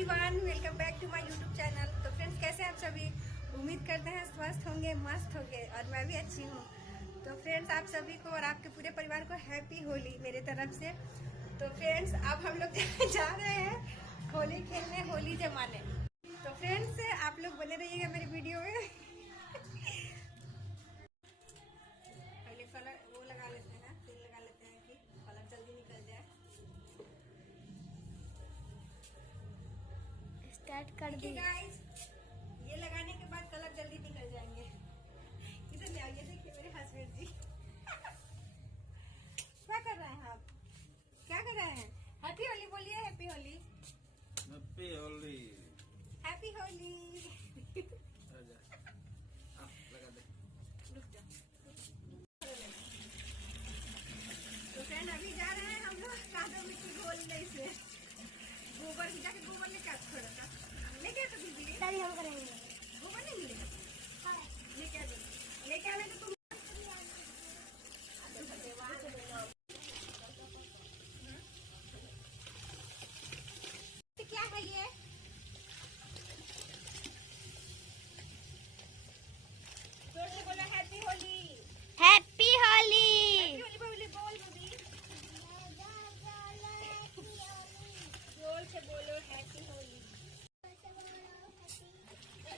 Everyone, welcome back to my YouTube channel. तो friends, कैसे हैं आप सभी? उम्मीद करते हैं स्वस्थ होंगे, मस्त होंगे और मैं भी अच्छी हूँ। तो फ्रेंड्स, आप सभी को और आपके पूरे परिवार को हैप्पी होली मेरे तरफ से। तो फ्रेंड्स, अब हम लोग जा रहे हैं होली खेलने, होली जमाने। तो फ्रेंड्स, आप लोग बने रहिएगा मेरी वीडियो में। पहले कलर वो लगा लेते हैं, तेल लगा लेते हैं कि कलर जल्दी निकल जाए। स्टार्ट कर दी गाइस, ये लगाने के बाद कलर जल्दी निकल जाएंगे। इधर ले आइए, देखिए मेरे हस्बैंड जी। क्या कर रहे हैं आप? क्या कर रहे हैं? हैप्पी होली बोलिए, happy Holi, happy Holi, happy Holi. लगा दे। रुक जा। तो फ्रेंड, अभी जा रहे हैं हम लोग कादो मिट्टी घोलने से। गोबर की जाके गोबर लेके आ, थोड़ा सा लेके आ। तो दीदी तभी हम करेंगे। गोबर नहीं मिलेगा, लेके आ दो। लेके आवे तो तुम क्या है ये? जोर से बोलो happy Holi, happy Holi. Happy Holi बोली, बोल दीदी। जोर से बोलो हैप्पी होली।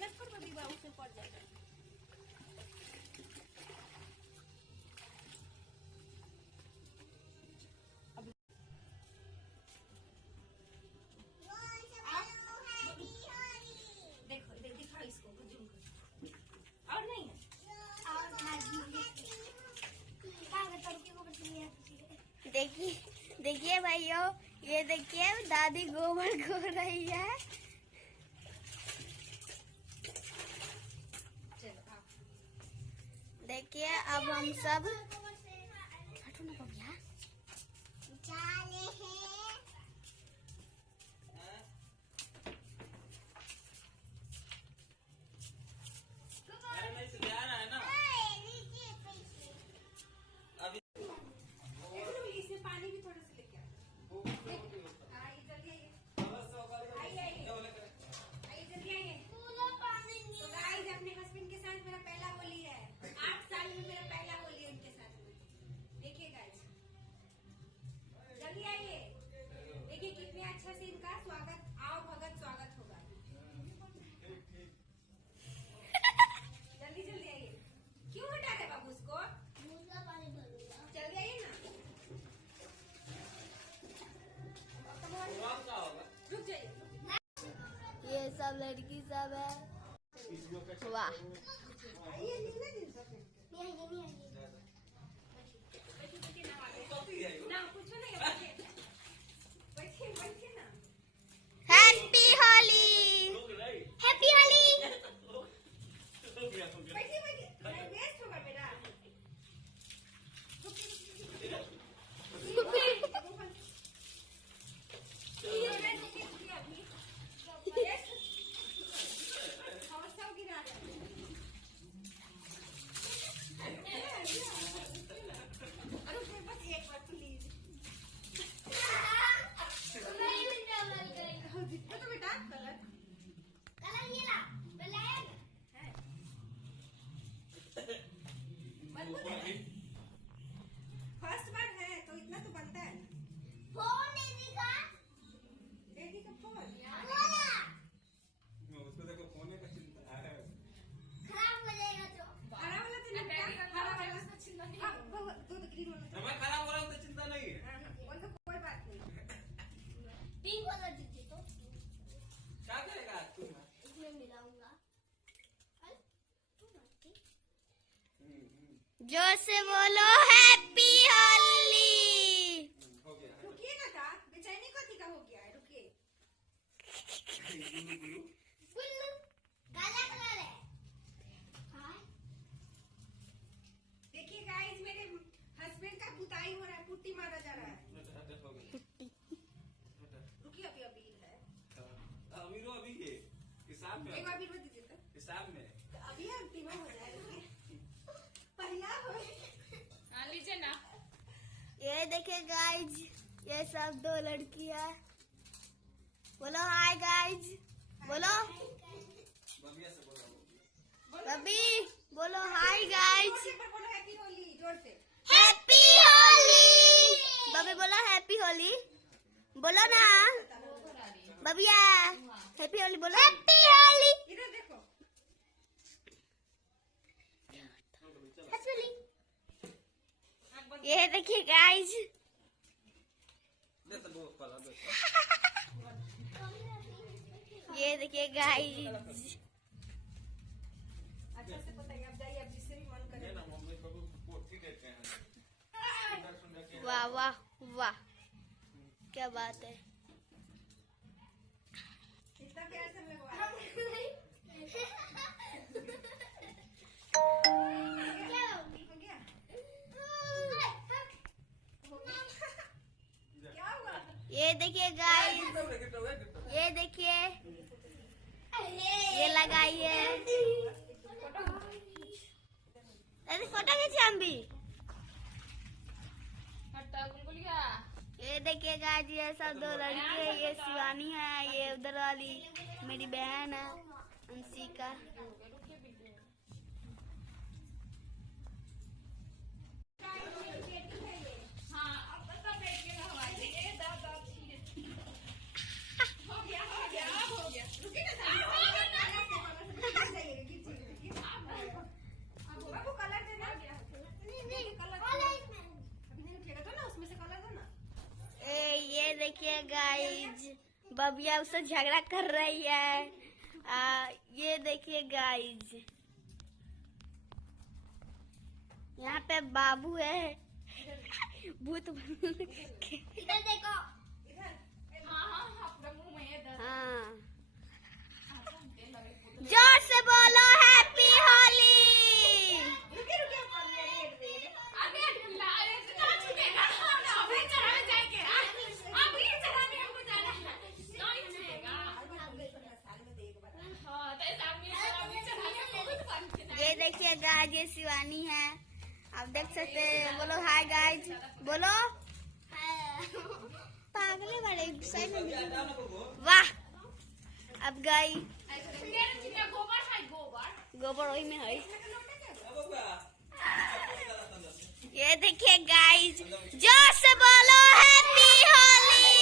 नक्कर में भी बाबू से पड़ जाएगा। देखो इधर दिखाओ इसको, जूम कर। और नहीं है? देखिए देखिए भाइयों, ये देखिए दादी गोबर घो रही है। चलो आओ। देखिए अब हम सब अरे मैं इसे ले आ रहा है ना। इसमें पानी भी थोड़ा सा लेके आओ। आइए जल्दी आइए, आइए आइए जल्दी आइए। तो गाइस, अपने हस्बैंड के साथ मेरा पहला होली है। 8 साल में मेरा पहला होली है उनके साथ में। देखिए गाइस, जल्दी आइए। देखिए कितने अच्छा से इनका स्वागत, आओ भगत स्वागत होगा। जल्दी जल्दी आइए। क्यों हटा रहे बाबू उसको? जल्दी आइए ना। और क्या होगा? रुक जाइए। ये सब लड़की सब है। वाह, आइए, कितने दिन तक? कॉफी है ये। ना कुछ नहीं है, बैठिए बैठिए बैठिए ना। हैप्पी होली, हो गया नहीं? हैप्पी होली। हो गया, हो गया। बैठिए बैठिए, नहीं वेस्ट होगा बेटा। फर्स्ट बार है तो इतना तो बनता है। दीदी का फोन उसको देखो, फोन का चिंता है। हरा वाला तो नहीं, हरा वाला अब दो ग्रीन वाला। जब मैं खराब हो रहा हूँ तो चिंता नहीं है। वो तो कोई बात नहीं। क्या करेगा आज तू? जोर से बोलो हैप्पी होली। हो गया। रुकिए ना का बेचैनी को का हो गया है, रुकिए। देखिए गाइस, मेरे हस्बैंड का पुताई हो रहा है, पुट्टी मारा जा रहा है। हो गया। रुकिए, अभी अभी है। अभी रो, अभी ये हिसाब में, एक अभी मत दीजिए तो। हिसाब में। अभी अंतिम हो जाए, रुकिए। पहला हो लीजिए ना। ये देखिए गाइज, ये सब दो लड़की है। बोलो हाय गाइज। गाइज। बोलो बबी, बोलो हाय गाइज। बोलो हैप्पी होली जोर से। हैप्पी होली बबी, बोलो हैप्पी होली। बोलो ना बबिया, हैप्पी होली बोलो। हैप्पी होली। इधर देखो। ये देखिए गाइज, ये देखिए गाइज। अच्छा से बताइए, आप जाइए, आप जिससे भी मन करे। वाह वाह वाह, क्या बात है। कितना प्यार से लगवा। ये देखिए गाइस, ये देखिए, ये लगाइए। अरे फोटो खींचे हम भी। हट्टा गुलगुलिया। ये देखिए गाइस, ये सब दो लड़के, ये शिवानी है, ये उधर वाली मेरी बहन है अंशिका। ये देखिए गाइज, बबिया उससे झगड़ा कर रही है। ये देखिए गाइज, यहाँ पे बाबू है भूत। इधर देखो। हाँ, जोर से बोलो हैप्पी होली। ये देखिए गाइज, ये शिवानी है, आप देख सकते हैं। बोलो हाय गाइज, बोलो। पागले वाले साइड में। वाह, अब गई गोबर वही में है। ये देखिए गाइज, जोर से बोलो हैप्पी होली,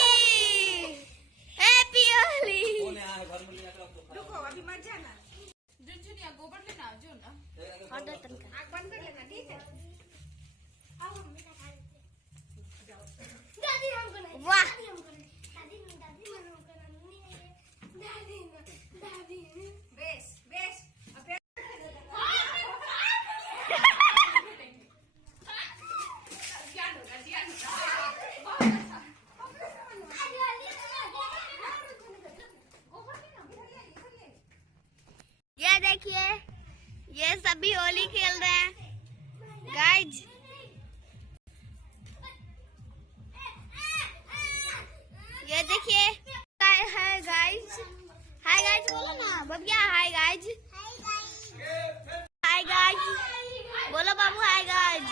हैप्पी होली। रुको, अभी मत जाना। जुनिया गोबर लेना जो ना। आँख बंद कर लेना, ठीक है। वाह, बेस बेस। ये देखिए, ये सभी होली खेल रहे हैं गाइज। ये देखिए है गाइज, हाय गाइज बोलो ना बबिया, हाय गाइज, हाय गाइज बोलो बाबू, हाय गाइज।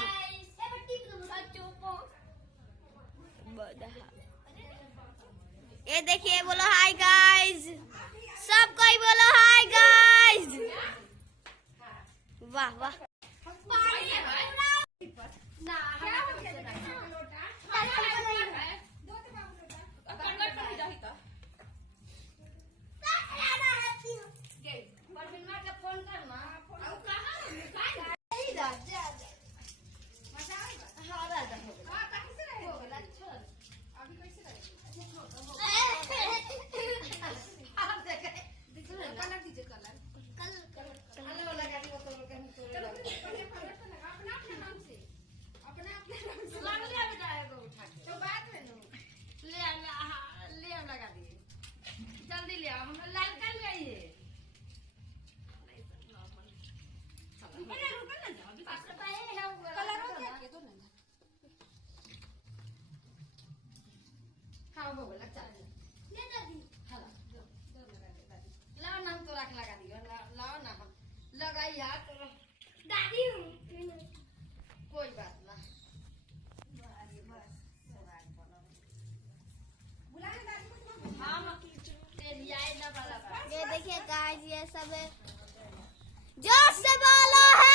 ये देखिए, बोलो हाय गाइज, सब कोई बोलो हाय गाइज। वाह वाह, कलर दीजिए, कलर। देखिए गाइस ये सब जोश से बोलो